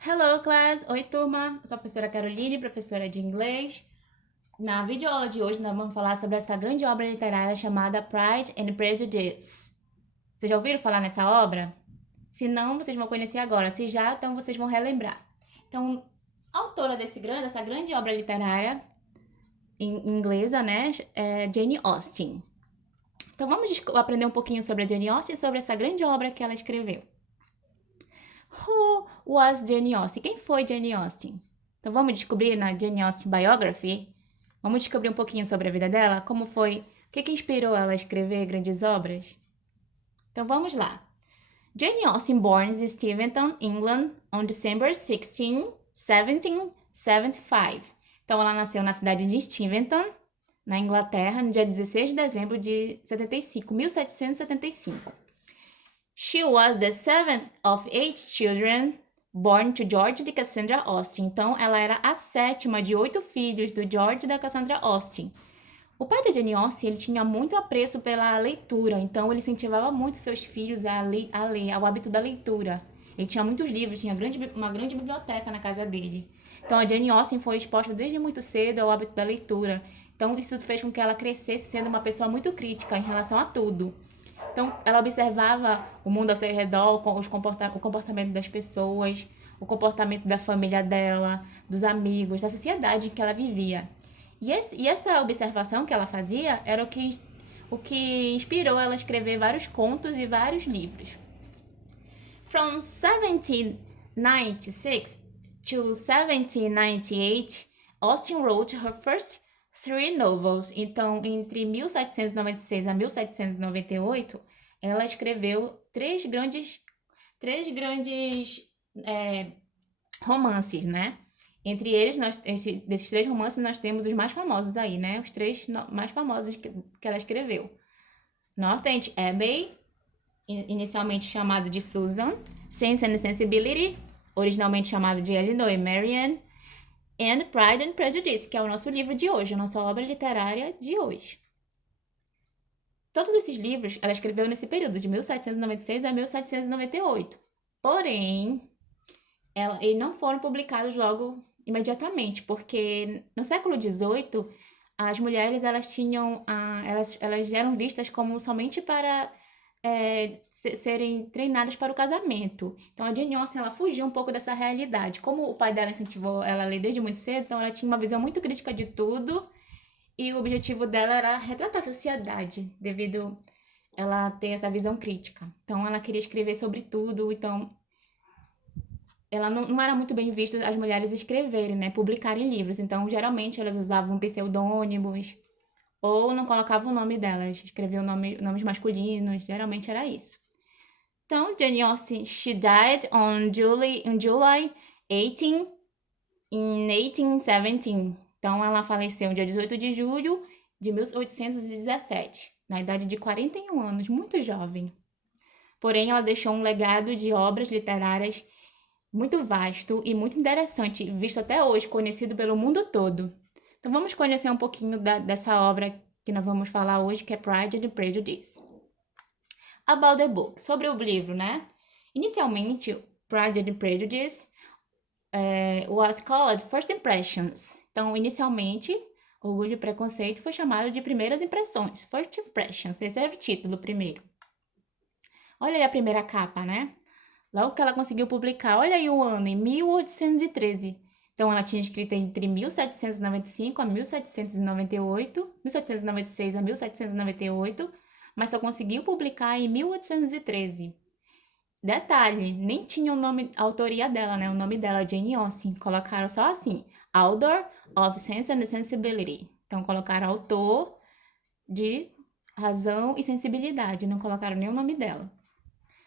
Hello, class! Oi, turma! Eu sou a professora Caroline, professora de inglês. Na videoaula de hoje, nós vamos falar sobre essa grande obra literária chamada Pride and Prejudice. Vocês já ouviram falar nessa obra? Se não, vocês vão conhecer agora. Se já, então vocês vão relembrar. Então, a autora dessa grande obra literária inglesa, né, é Jane Austen. Então, vamos aprender um pouquinho sobre a Jane Austen e sobre essa grande obra que ela escreveu. Who was Jane Austen? Quem foi Jane Austen? Então vamos descobrir na Jane Austen Biography. Vamos descobrir um pouquinho sobre a vida dela, como foi, o que inspirou ela a escrever grandes obras. Então vamos lá. Jane Austen born in Steventon, England, on December 16, 1775. Então ela nasceu na cidade de Steventon, na Inglaterra, no dia 16 de dezembro de 75, 1775. She was the seventh of eight children born to George de Cassandra Austen. Então, ela era a sétima de 8 filhos do George da Cassandra Austen. O pai da Jane Austen, ele tinha muito apreço pela leitura, então ele incentivava muito seus filhos a ler, ao hábito da leitura. Ele tinha muitos livros, tinha uma grande biblioteca na casa dele. Então, a Jane Austen foi exposta desde muito cedo ao hábito da leitura. Então, isso fez com que ela crescesse sendo uma pessoa muito crítica em relação a tudo. Então, ela observava o mundo ao seu redor, o comportamento das pessoas, o comportamento da família dela, dos amigos, da sociedade em que ela vivia. E essa observação que ela fazia era o que inspirou ela a escrever vários contos e vários livros. From 1796 to 1798, Austen wrote her first three novels. Então, entre 1796 a 1798, ela escreveu três grandes romances, né? Entre eles, desses três romances, nós temos os mais famosos aí, né? Os três mais famosos que ela escreveu. Northanger Abbey, inicialmente chamado de Susan, Sense and Sensibility, originalmente chamado de Elinor e Marianne, and Pride and Prejudice, que é o nosso livro de hoje, a nossa obra literária de hoje. Todos esses livros ela escreveu nesse período, de 1796 a 1798. Porém, eles não foram publicados logo imediatamente, porque no século XVIII as mulheres elas eram vistas como somente para serem treinadas para o casamento. Então a Jane Austen ela fugiu um pouco dessa realidade. Como o pai dela incentivou ela a ler desde muito cedo, então ela tinha uma visão muito crítica de tudo e o objetivo dela era retratar a sociedade, devido ela ter essa visão crítica. Então ela queria escrever sobre tudo, então ela não era muito bem visto as mulheres escreverem, né, publicarem livros. Então geralmente elas usavam pseudônimos ou não colocavam o nome delas, escreviam nomes masculinos, geralmente era isso. Então, Jane Austen, she died on July 18, in 1817. Então, ela faleceu no dia 18 de julho de 1817, na idade de 41 anos, muito jovem. Porém, ela deixou um legado de obras literárias muito vasto e muito interessante, visto até hoje, conhecido pelo mundo todo. Então, vamos conhecer um pouquinho dessa obra que nós vamos falar hoje, que é Pride and Prejudice. About the book, sobre o livro, né? Inicialmente, Pride and Prejudice was called First Impressions. Então, inicialmente, Orgulho e Preconceito foi chamado de Primeiras Impressões, First Impressions. Esse era o título primeiro. Olha aí a primeira capa, né? Logo que ela conseguiu publicar, olha aí o ano, em 1813. Então, ela tinha escrito entre 1795 a 1798, 1796 a 1798, mas só conseguiu publicar em 1813. Detalhe, nem tinha o nome, a autoria dela, né? O nome dela, Jane Austen. Colocaram só assim, Author of Sense and Sensibility. Então, colocaram autor de razão e sensibilidade, não colocaram nem o nome dela.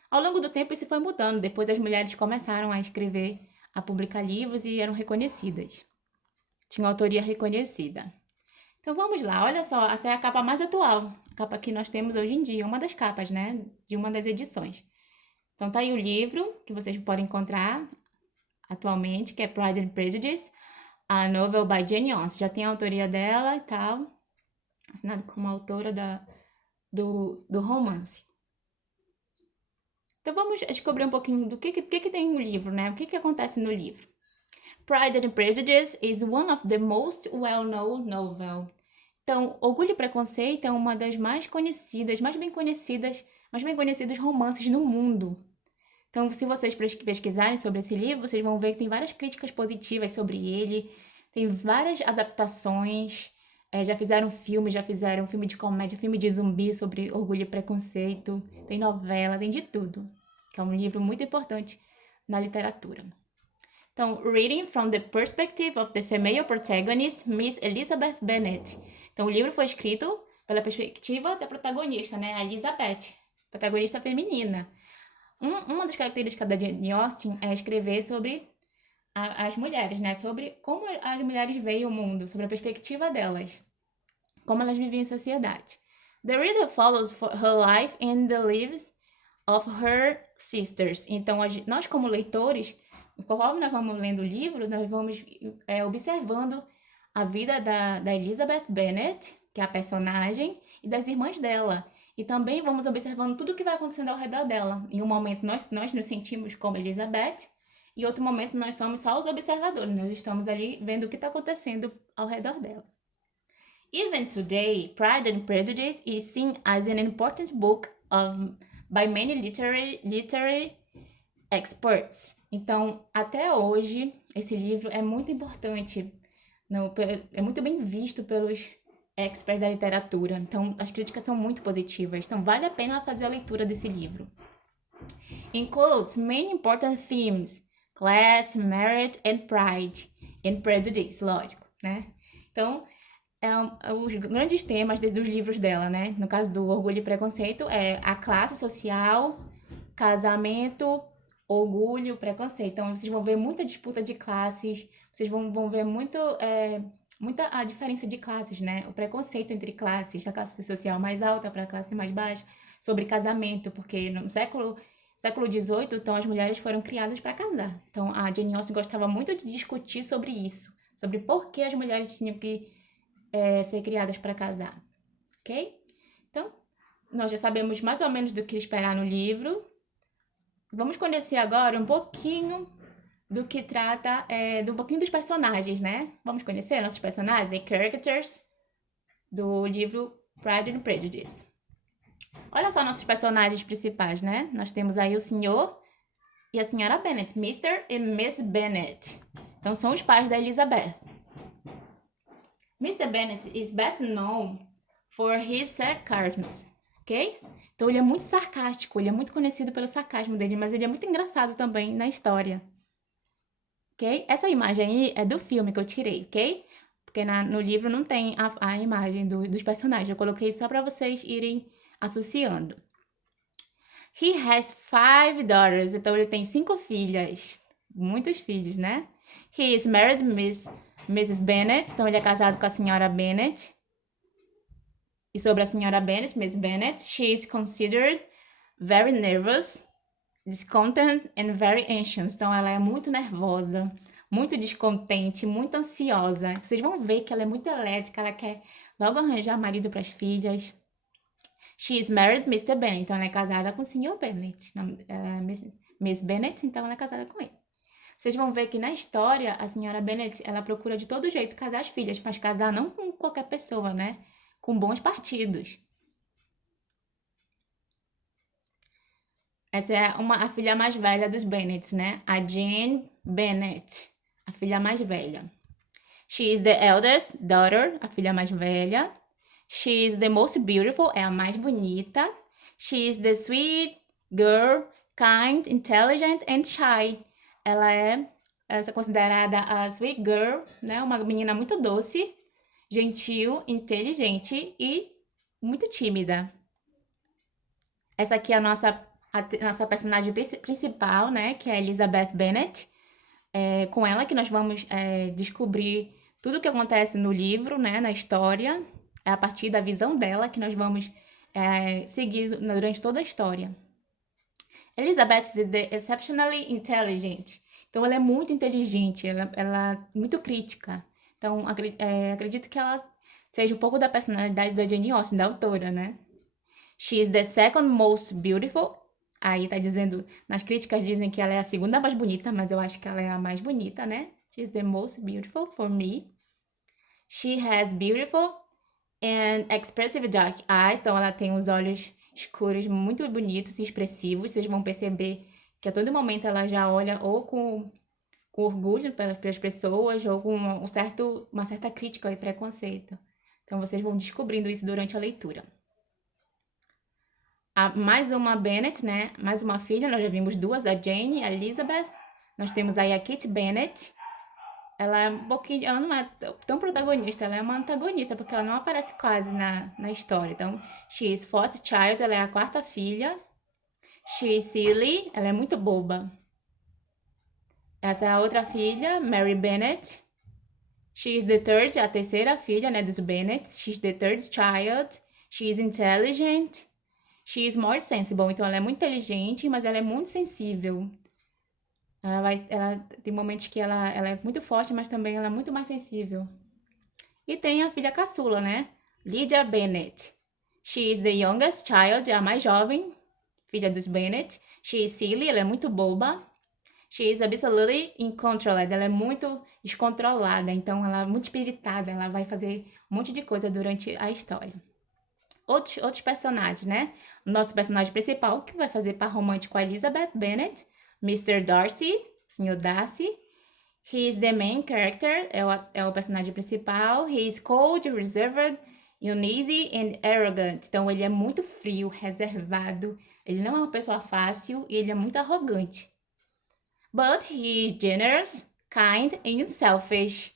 Ao longo do tempo, isso foi mudando. Depois, as mulheres começaram a escrever, a publicar livros e eram reconhecidas. Tinha autoria reconhecida. Então, vamos lá. Olha só, essa é a capa mais atual. A capa que nós temos hoje em dia. Uma das capas, né? De uma das edições. Então, tá aí o livro que vocês podem encontrar atualmente, que é Pride and Prejudice, a novel by Jane Austen. Já tem a autoria dela e tal. Assinado como autora do romance. Então vamos descobrir um pouquinho do que tem no livro, né? O que acontece no livro. Pride and Prejudice is one of the most well-known novel. Então, Orgulho e Preconceito é uma das mais conhecidas, mais bem conhecidos romances no mundo. Então, se vocês pesquisarem sobre esse livro, vocês vão ver que tem várias críticas positivas sobre ele, tem várias adaptações, já fizeram filme de comédia, filme de zumbi sobre Orgulho e Preconceito, tem novela, tem de tudo, que é um livro muito importante na literatura. Então, reading from the perspective of the female protagonist, Miss Elizabeth Bennet. Então, o livro foi escrito pela perspectiva da protagonista, né, a Elizabeth, protagonista feminina. Uma das características da Jane Austen é escrever sobre as mulheres, né? Sobre como as mulheres veem o mundo, sobre a perspectiva delas, como elas vivem em sociedade. The reader follows her life and the lives of her sisters. Então, nós como leitores, conforme nós vamos lendo o livro, nós vamos observando a vida da Elizabeth Bennet, que é a personagem, e das irmãs dela. E também vamos observando tudo o que vai acontecendo ao redor dela. Em um momento nós nos sentimos como Elizabeth, e em outro momento nós somos só os observadores. Nós estamos ali vendo o que está acontecendo ao redor dela. Even today, Pride and Prejudice is seen as an important book by many literary experts. Então, até hoje, esse livro é muito importante, é muito bem visto pelos experts da literatura. Então, as críticas são muito positivas. Então, vale a pena fazer a leitura desse livro. Includes many important themes: class, merit and pride, and prejudice, lógico, né? Então, os grandes temas dos livros dela, né? No caso do Orgulho e Preconceito, é a classe social, casamento, orgulho, preconceito. Então, vocês vão ver muita disputa de classes, vocês vão ver muita a diferença de classes, né? O preconceito entre classes, da classe social mais alta para a classe mais baixa, sobre casamento, porque no século XVIII, então, as mulheres foram criadas para casar. Então, a Jane Austen gostava muito de discutir sobre isso, sobre por que as mulheres tinham que ser criadas para casar, ok? Então, nós já sabemos mais ou menos do que esperar no livro. Vamos conhecer agora um pouquinho do que trata, um pouquinho dos personagens, né? Vamos conhecer nossos personagens, the characters, do livro Pride and Prejudice. Olha só nossos personagens principais, né? Nós temos aí o senhor e a senhora Bennet, Mr. e Miss Bennet. Então, são os pais da Elizabeth. Mr. Bennet is best known for his sarcasm, ok? Então, ele é muito sarcástico, ele é muito conhecido pelo sarcasmo dele, mas ele é muito engraçado também na história, ok? Essa imagem aí é do filme que eu tirei, ok? Porque no livro não tem a imagem dos personagens, eu coloquei só para vocês irem associando. He has 5 daughters, então ele tem 5 filhas, muitos filhos, né? He is married Mrs. Bennet, então ele é casado com a senhora Bennet. E sobre a senhora Bennet, Miss Bennet, she is considered very nervous, discontent and very anxious. Então ela é muito nervosa, muito descontente, muito ansiosa. Vocês vão ver que ela é muito elétrica, ela quer logo arranjar marido para as filhas. She is married Mr. Bennet, então ela é casada com o Sr. Bennet. Miss Bennet, então ela é casada com ele. Vocês vão ver que na história, a senhora Bennet, ela procura de todo jeito casar as filhas, mas casar não com qualquer pessoa, né? Com bons partidos. Essa é a filha mais velha dos Bennets, né? A Jane Bennet, a filha mais velha. She is the eldest daughter, a filha mais velha. She is the most beautiful, é a mais bonita. She is the sweet girl, kind, intelligent and shy. Ela é considerada a sweet girl, né? Uma menina muito doce, gentil, inteligente e muito tímida. Essa aqui é a nossa personagem principal, né? Que é Elizabeth Bennet. É com ela que nós vamos descobrir tudo o que acontece no livro, né? Na história. É a partir da visão dela que nós vamos seguir durante toda a história. Elizabeth is exceptionally intelligent. Então, ela é muito inteligente, ela é muito crítica. Então, acredito que ela seja um pouco da personalidade da Jane Austen, da autora, né? She is the second most beautiful Aí tá dizendo, nas críticas dizem que ela é a segunda mais bonita, mas eu acho que ela é a mais bonita, né? She's the most beautiful for me. She has beautiful and expressive dark eyes. Então ela tem os olhos escuros muito bonitos e expressivos. Vocês vão perceber que a todo momento ela já olha ou com orgulho pelas pessoas ou com uma certa crítica e preconceito. Então vocês vão descobrindo isso durante a leitura. Mais uma Bennet, né? Mais uma filha, nós já vimos duas, a Jane e a Elizabeth. Nós temos aí a Kate Bennet. Ela é um pouquinho, ela não é tão protagonista, ela é uma antagonista, porque ela não aparece quase na história. Então, she is fourth child, ela é a quarta filha. She is silly, ela é muito boba. Essa é a outra filha, Mary Bennet. She is the third, a terceira filha, né, dos Bennet. She's the third child. She is intelligent. She is more sensible. Então, ela é muito inteligente, mas ela é muito sensível. Ela tem momentos que ela é muito forte, mas também ela é muito mais sensível. E tem a filha caçula, né? Lydia Bennet. She is the youngest child, a mais jovem, filha dos Bennet. She is silly, ela é muito boba. She is absolutely uncontrolled, ela é muito descontrolada, então ela é muito espiritada, ela vai fazer um monte de coisa durante a história. Outros personagens, né? O nosso personagem principal, que vai fazer par romântico com a Elizabeth Bennet, Mr. Darcy, Sr. Darcy. He is the main character, é o personagem principal. He is cold, reserved, uneasy and arrogant. Então, ele é muito frio, reservado. Ele não é uma pessoa fácil e ele é muito arrogante. But he is generous, kind and unselfish.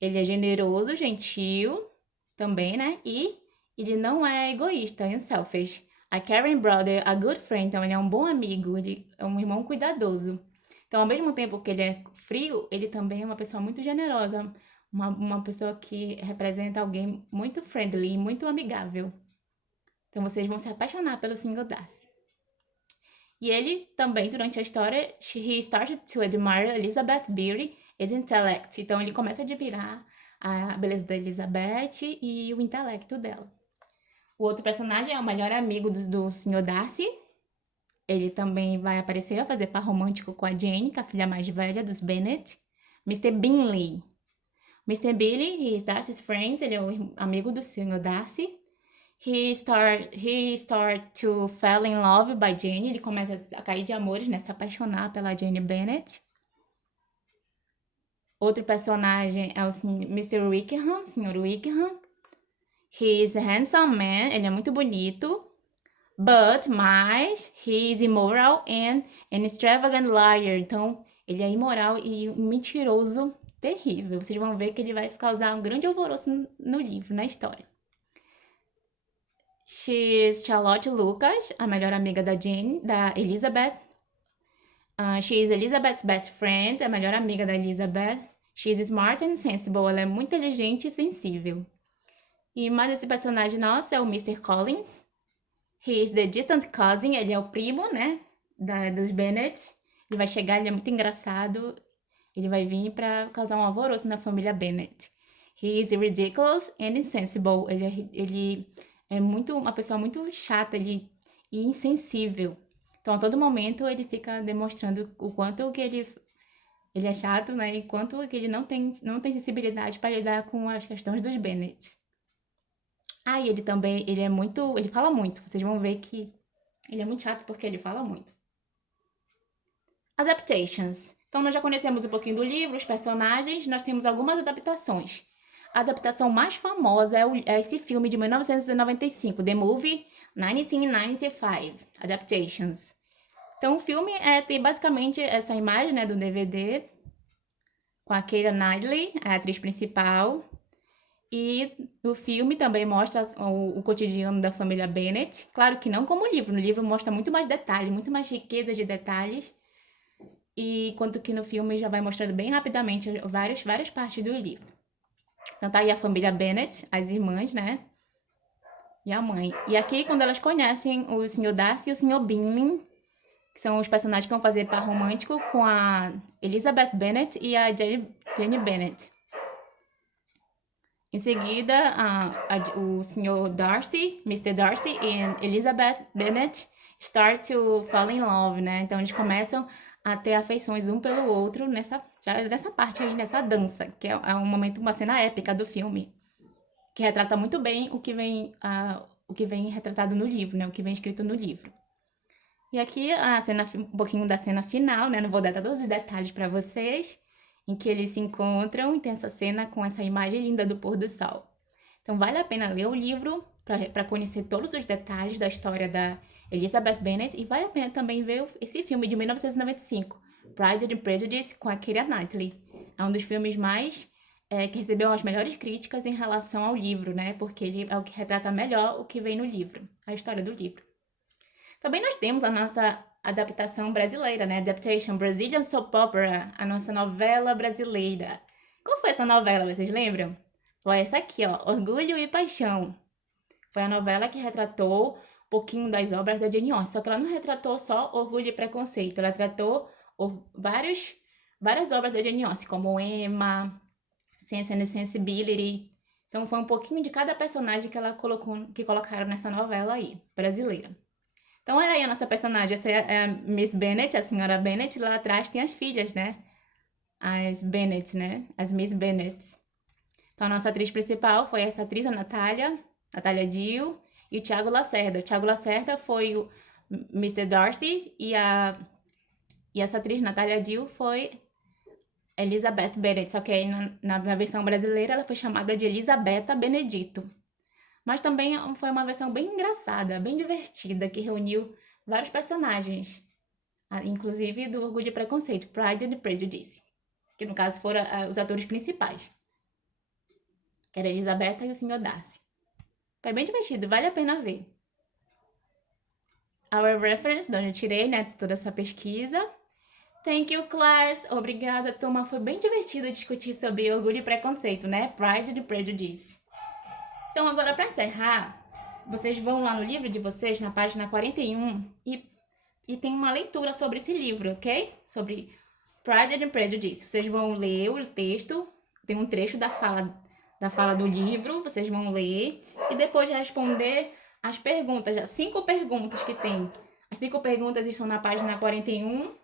Ele é generoso, gentil também, né? E ele não é egoísta, unselfish. A caring brother, a good friend. Então, ele é um bom amigo, ele é um irmão cuidadoso. Então, ao mesmo tempo que ele é frio, ele também é uma pessoa muito generosa. Uma pessoa que representa alguém muito friendly, muito amigável. Então, vocês vão se apaixonar pelo Sr. Darcy. E ele também, durante a história, he started to admire Elizabeth beauty and intellect. Então, ele começa a admirar a beleza da Elizabeth e o intelecto dela. O outro personagem é o melhor amigo do Sr. Darcy. Ele também vai aparecer a fazer par romântico com a Jane, que é a filha mais velha dos Bennet. Mr. Bingley. Mr. Billy, he is Darcy's friend. Ele é o amigo do Sr. Darcy. He start to fall in love by Jane. Ele começa a cair de amores, né? Se apaixonar pela Jane Bennet. Outro personagem é o Mr. Wickham, Sr. Wickham. He is a handsome man. Ele é muito bonito. Mas he is immoral and an extravagant liar. Então, ele é imoral e um mentiroso terrível. Vocês vão ver que ele vai causar um grande alvoroço no livro, na história. She is Charlotte Lucas, a melhor amiga da Jane, da Elizabeth. She is Elizabeth's best friend, a melhor amiga da Elizabeth. She is smart and sensible. Ela é muito inteligente e sensível. E mais esse personagem nosso é o Mr. Collins. He is the distant cousin, ele é o primo, né, dos Bennet. Ele vai chegar, ele é muito engraçado. Ele vai vir para causar um alvoroço na família Bennet. He is ridiculous and insensible. Ele é uma pessoa muito chata e insensível. Então, a todo momento, ele fica demonstrando o quanto que ele é chato, né, e quanto que ele não tem sensibilidade para lidar com as questões dos Bennet. E ele também, ele fala muito. Vocês vão ver que ele é muito chato porque ele fala muito. Adaptations. Então, nós já conhecemos um pouquinho do livro, os personagens, nós temos algumas adaptações. A adaptação mais famosa é esse filme de 1995, The Movie 1995, Adaptations. Então, o filme tem basicamente essa imagem, né, do DVD, com a Keira Knightley, a atriz principal. E o filme também mostra o cotidiano da família Bennet. Claro que não como o livro. No livro mostra muito mais detalhes, muito mais riqueza de detalhes. E enquanto que no filme já vai mostrando bem rapidamente várias partes do livro. Então tá aí a família Bennet, as irmãs, né? E a mãe. E aqui, quando elas conhecem o Sr. Darcy e o Sr. Bingley, que são os personagens que vão fazer par romântico com a Elizabeth Bennet e a Jane Bennet. Em seguida, o Sr. Darcy, Mr. Darcy e Elizabeth Bennet, start to fall in love, né? Então eles começam a ter afeições um pelo outro nessa parte aí, nessa dança, que é um momento, uma cena épica do filme, que retrata muito bem o que vem retratado no livro, né? O que vem escrito no livro. E aqui um pouquinho da cena final, né? Não vou dar todos os detalhes para vocês, em que eles se encontram e tem essa cena com essa imagem linda do pôr do sol. Então vale a pena ler o livro para conhecer todos os detalhes da história da Elizabeth Bennet e vale a pena também ver esse filme de 1995, Pride and Prejudice, com a Keira Knightley. É um dos filmes que recebeu as melhores críticas em relação ao livro, né? Porque ele é o que retrata melhor o que vem no livro, a história do livro. Também nós temos a nossa adaptação brasileira, né? Adaptation Brazilian Soap Opera, a nossa novela brasileira. Qual foi essa novela, vocês lembram? Foi essa aqui, ó, Orgulho e Paixão. Foi a novela que retratou um pouquinho das obras da Jane Austen, só que ela não retratou só Orgulho e Preconceito, ela tratou várias obras da Jane Austen, como Emma, Sense and Sensibility. Então foi um pouquinho de cada personagem que colocaram nessa novela aí, brasileira. Então, olha aí a nossa personagem. Essa é a Miss Bennet, a senhora Bennet. Lá atrás tem as filhas, né? As Bennet, né? As Miss Bennet. Então, a nossa atriz principal foi essa atriz, a Natália Dill, e o Tiago Lacerda. O Tiago Lacerda foi o Mr. Darcy e essa atriz, Natália Dill, foi Elizabeth Bennet. Só que aí na versão brasileira ela foi chamada de Elisabetta Benedito. Mas também foi uma versão bem engraçada, bem divertida, que reuniu vários personagens, inclusive do Orgulho e Preconceito, Pride and Prejudice, que no caso foram os atores principais, que era a Elisabetta e o Sr. Darcy. Foi bem divertido, vale a pena ver. Our reference, de onde eu tirei, né, toda essa pesquisa. Thank you, class. Obrigada, turma. Foi bem divertido discutir sobre Orgulho e Preconceito, né? Pride and Prejudice. Então, agora, para encerrar, vocês vão lá no livro de vocês, na página 41, e tem uma leitura sobre esse livro, ok? Sobre Pride and Prejudice. Vocês vão ler o texto, tem um trecho da fala do livro, vocês vão ler, e depois responder as perguntas, as 5 perguntas que tem. As 5 perguntas estão na página 41,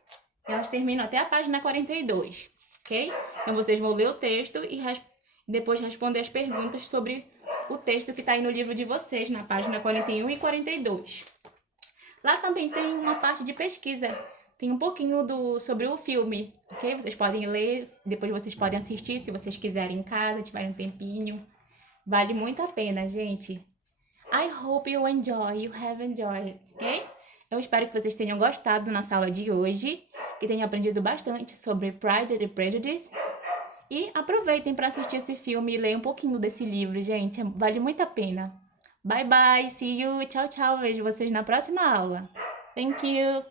e elas terminam até a página 42, ok? Então, vocês vão ler o texto e depois responder as perguntas sobre o texto que está aí no livro de vocês, na página 41 e 42. Lá também tem uma parte de pesquisa, tem um pouquinho sobre o filme, ok? Vocês podem ler, depois vocês podem assistir se vocês quiserem em casa, tiverem um tempinho. Vale muito a pena, gente. I hope you have enjoyed, ok? Eu espero que vocês tenham gostado na aula de hoje, que tenham aprendido bastante sobre Pride and Prejudice. E aproveitem para assistir esse filme e ler um pouquinho desse livro, gente. Vale muito a pena. Bye, bye. See you. Tchau, tchau. Vejo vocês na próxima aula. Thank you.